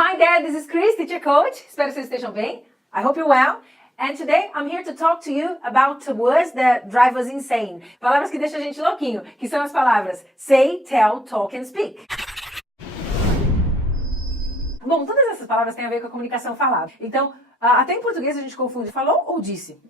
Hi there, this is Chris, teacher coach. Espero que vocês estejam bem. I hope you're well. And today I'm here to talk to you about words that drive us insane. Palavras que deixam a gente louquinho, que são as palavras say, tell, talk and speak. Bom, todas essas palavras têm a ver com a comunicação falada. Então, até em português a gente confunde falou ou disse.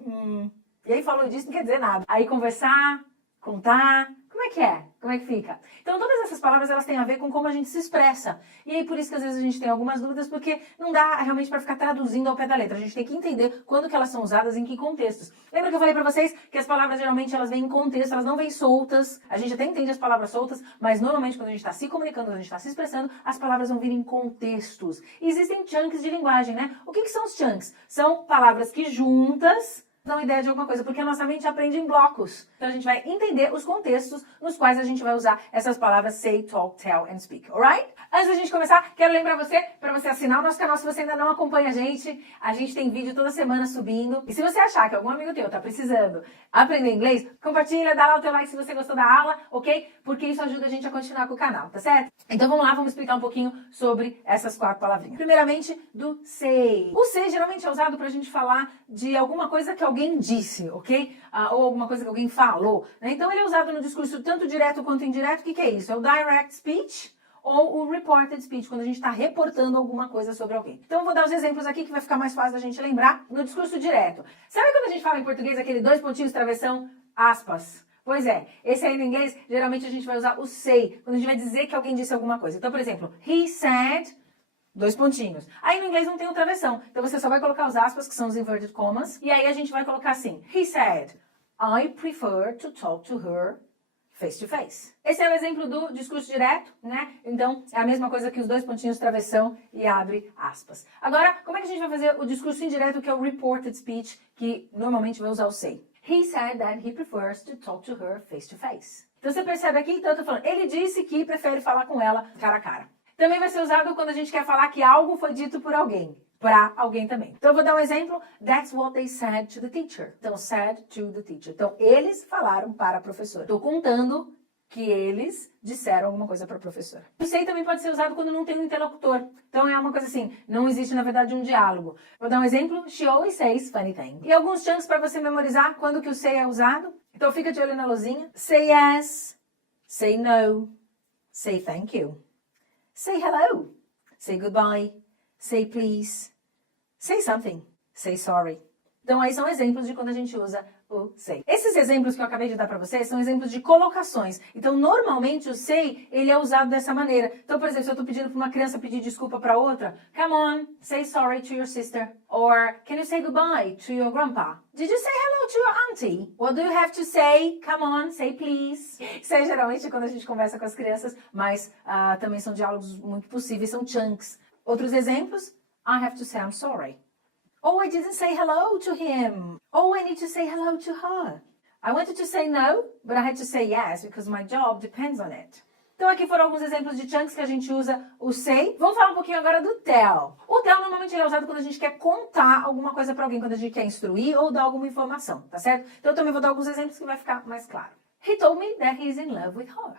E aí falou e disse não quer dizer nada. Aí conversar, contar, como é que é? Como é que fica? Então todas essas palavras elas têm a ver com como a gente se expressa. E aí por isso que às vezes a gente tem algumas dúvidas, porque não dá realmente para ficar traduzindo ao pé da letra. A gente tem que entender quando que elas são usadas, em que contextos. Lembra que eu falei para vocês que as palavras geralmente elas vêm em contexto, elas não vêm soltas. A gente até entende as palavras soltas, mas normalmente quando a gente está se comunicando, quando a gente está se expressando, as palavras vão vir em contextos. E existem chunks de linguagem, né? O que são os chunks? São palavras que juntas dão ideia de alguma coisa, porque a nossa mente aprende em blocos. Então a gente vai entender os contextos nos quais a gente vai usar essas palavras say, talk, tell and speak, alright? Antes da gente começar, quero lembrar você, para você assinar o nosso canal se você ainda não acompanha a gente tem vídeo toda semana subindo. E se você achar que algum amigo teu tá precisando aprender inglês, compartilha, dá lá o teu like se você gostou da aula, ok? Porque isso ajuda a gente a continuar com o canal, tá certo? Então vamos lá, vamos explicar um pouquinho sobre essas 4 palavrinhas. Primeiramente, do say. O say geralmente é usado pra gente falar de alguma coisa que alguém disse, ok? Ou alguma coisa que alguém falou, né? Então ele é usado no discurso tanto direto quanto indireto. O que é isso? É o direct speech ou o reported speech, quando a gente está reportando alguma coisa sobre alguém. Então eu vou dar os exemplos aqui que vai ficar mais fácil da gente lembrar no discurso direto. Sabe quando a gente fala em português aquele 2 pontinhos, travessão, aspas? Pois é, esse aí no inglês, geralmente a gente vai usar o say, quando a gente vai dizer que alguém disse alguma coisa. Então, por exemplo, he said, 2 pontinhos. Aí no inglês não tem o travessão, então você só vai colocar os aspas, que são os inverted commas, e aí a gente vai colocar assim, he said, I prefer to talk to her face to face. Esse é o exemplo do discurso direto, né? Então, é a mesma coisa que os 2 pontinhos, travessão e abre aspas. Agora, como é que a gente vai fazer o discurso indireto, que é o reported speech, que normalmente vai usar o say? He said that he prefers to talk to her face to face. Então, você percebe aqui, então eu tô falando, ele disse que prefere falar com ela cara a cara. Também vai ser usado quando a gente quer falar que algo foi dito por alguém. Para alguém também. Então, eu vou dar um exemplo. That's what they said to the teacher. Então, said to the teacher. Então, eles falaram para a professora. Estou contando que eles disseram alguma coisa para a professora. O say também pode ser usado quando não tem um interlocutor. Então, é uma coisa assim, não existe, na verdade, um diálogo. Vou dar um exemplo. She always says funny things. E alguns chunks para você memorizar quando que o say é usado. Então, fica de olho na luzinha. Say yes. Say no. Say thank you. Say hello. Say goodbye. Say please. Say something. Say sorry. Então, aí são exemplos de quando a gente usa o say. Esses exemplos que eu acabei de dar para vocês são exemplos de colocações. Então, normalmente, o say, ele é usado dessa maneira. Então, por exemplo, se eu estou pedindo para uma criança pedir desculpa para outra, come on, say sorry to your sister. Or, can you say goodbye to your grandpa? Did you say hello to your auntie? What do you have to say? Come on, say please. Isso é geralmente quando a gente conversa com as crianças, mas também são diálogos muito possíveis, são chunks. Outros exemplos, I have to say I'm sorry. Oh, I didn't say hello to him. Oh, I need to say hello to her. I wanted to say no, but I had to say yes because my job depends on it. Então aqui foram alguns exemplos de chunks que a gente usa o say. Vamos falar um pouquinho agora do tell. O tell normalmente ele é usado quando a gente quer contar alguma coisa para alguém, quando a gente quer instruir ou dar alguma informação, tá certo? Então eu também vou dar alguns exemplos que vai ficar mais claro. He told me that he's in love with her.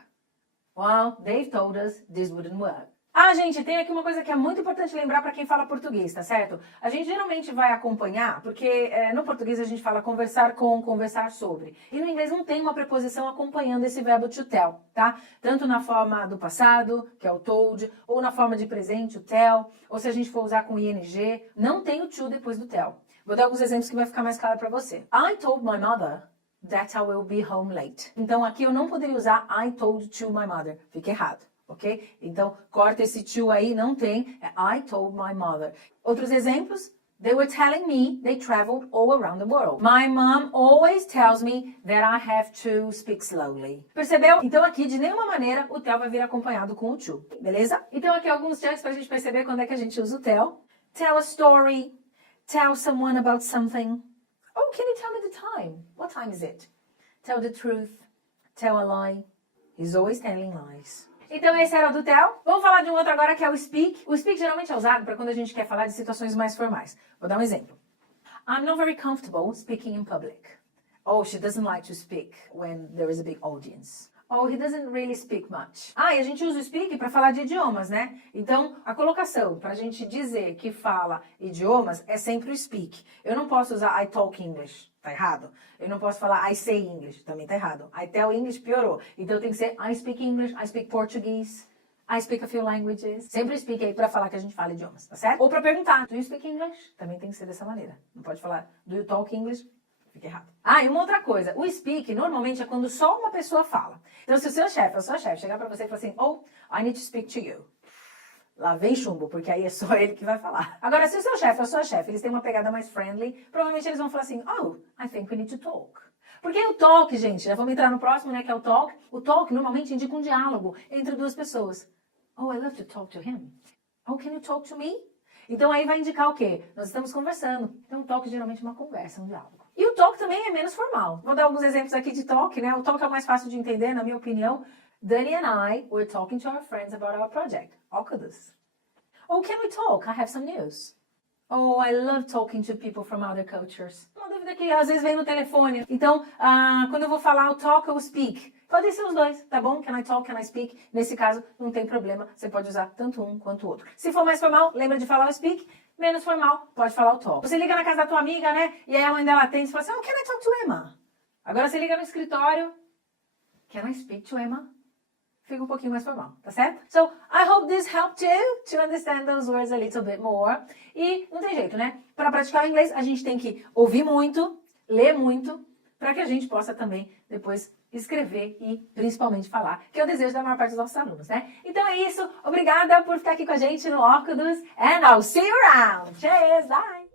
Well, Dave told us this wouldn't work. Gente, tem aqui uma coisa que é muito importante lembrar para quem fala português, tá certo? A gente geralmente vai acompanhar, porque no português a gente fala conversar com, conversar sobre. E no inglês não tem uma preposição acompanhando esse verbo to tell, tá? Tanto na forma do passado, que é o told, ou na forma de presente, o tell, ou se a gente for usar com ing, não tem o to depois do tell. Vou dar alguns exemplos que vai ficar mais claro para você. I told my mother that I will be home late. Então aqui eu não poderia usar I told to my mother. Fica errado. Ok? Então, corta esse to aí, não tem. É I told my mother. Outros exemplos. They were telling me they traveled all around the world. My mom always tells me that I have to speak slowly. Percebeu? Então aqui, de nenhuma maneira, o tell vai vir acompanhado com o to. Beleza? Então aqui alguns chunks pra gente perceber quando é que a gente usa o tell. Tell a story. Tell someone about something. Oh, can you tell me the time? What time is it? Tell the truth. Tell a lie. He's always telling lies. Então esse era o do tell. Vamos falar de um outro agora que é o speak. O speak geralmente é usado para quando a gente quer falar de situações mais formais. Vou dar um exemplo. I'm not very comfortable speaking in public. Oh, she doesn't like to speak when there is a big audience. Oh, he doesn't really speak much. Ah, e a gente usa o speak para falar de idiomas, né? Então, a colocação para a gente dizer que fala idiomas é sempre o speak. Eu não posso usar I talk English, tá errado. Eu não posso falar I say English, também tá errado. I tell English piorou. Então tem que ser I speak English, I speak Portuguese, I speak a few languages. Sempre speak aí para falar que a gente fala idiomas, tá certo? Ou para perguntar, do you speak English? Também tem que ser dessa maneira. Não pode falar do you talk English? Fica errado. Ah, e uma outra coisa. O speak, normalmente, é quando só uma pessoa fala. Então, se o seu chefe, a sua chefe, chegar pra você e falar assim, oh, I need to speak to you. Lá vem chumbo, porque aí é só ele que vai falar. Agora, se o seu chefe ou a sua chefe, eles têm uma pegada mais friendly, provavelmente eles vão falar assim, oh, I think we need to talk. Porque o talk, gente, já vamos entrar no próximo, né, que é o talk. O talk, normalmente, indica um diálogo entre duas pessoas. Oh, I love to talk to him. Oh, can you talk to me? Então, aí vai indicar o quê? Nós estamos conversando. Então, o talk geralmente é uma conversa, um diálogo. E o talk também é menos formal. Vou dar alguns exemplos aqui de talk, né? O talk é o mais fácil de entender, na minha opinião. Dani and I were talking to our friends about our project. Ocudus. Oh, can we talk? I have some news. Oh, I love talking to people from other cultures. Uma dúvida que às vezes vem no telefone. Então, quando eu vou falar o talk ou o speak, podem ser os dois, tá bom? Can I talk, can I speak? Nesse caso, não tem problema. Você pode usar tanto um quanto o outro. Se for mais formal, lembra de falar o speak. Menos formal, pode falar o talk. Você liga na casa da tua amiga, né? E aí a mãe dela atende e fala assim, oh, can I talk to Emma? Agora você liga no escritório, can I speak to Emma? Fica um pouquinho mais formal, tá certo? So, I hope this helped you to understand those words a little bit more. E não tem jeito, né? Para praticar o inglês, a gente tem que ouvir muito, ler muito, para que a gente possa também depois escrever e principalmente falar, que é o desejo da maior parte dos nossos alunos, né? Então é isso. Obrigada por ficar aqui com a gente no Ocudus. And I'll see you around. Cheers, bye!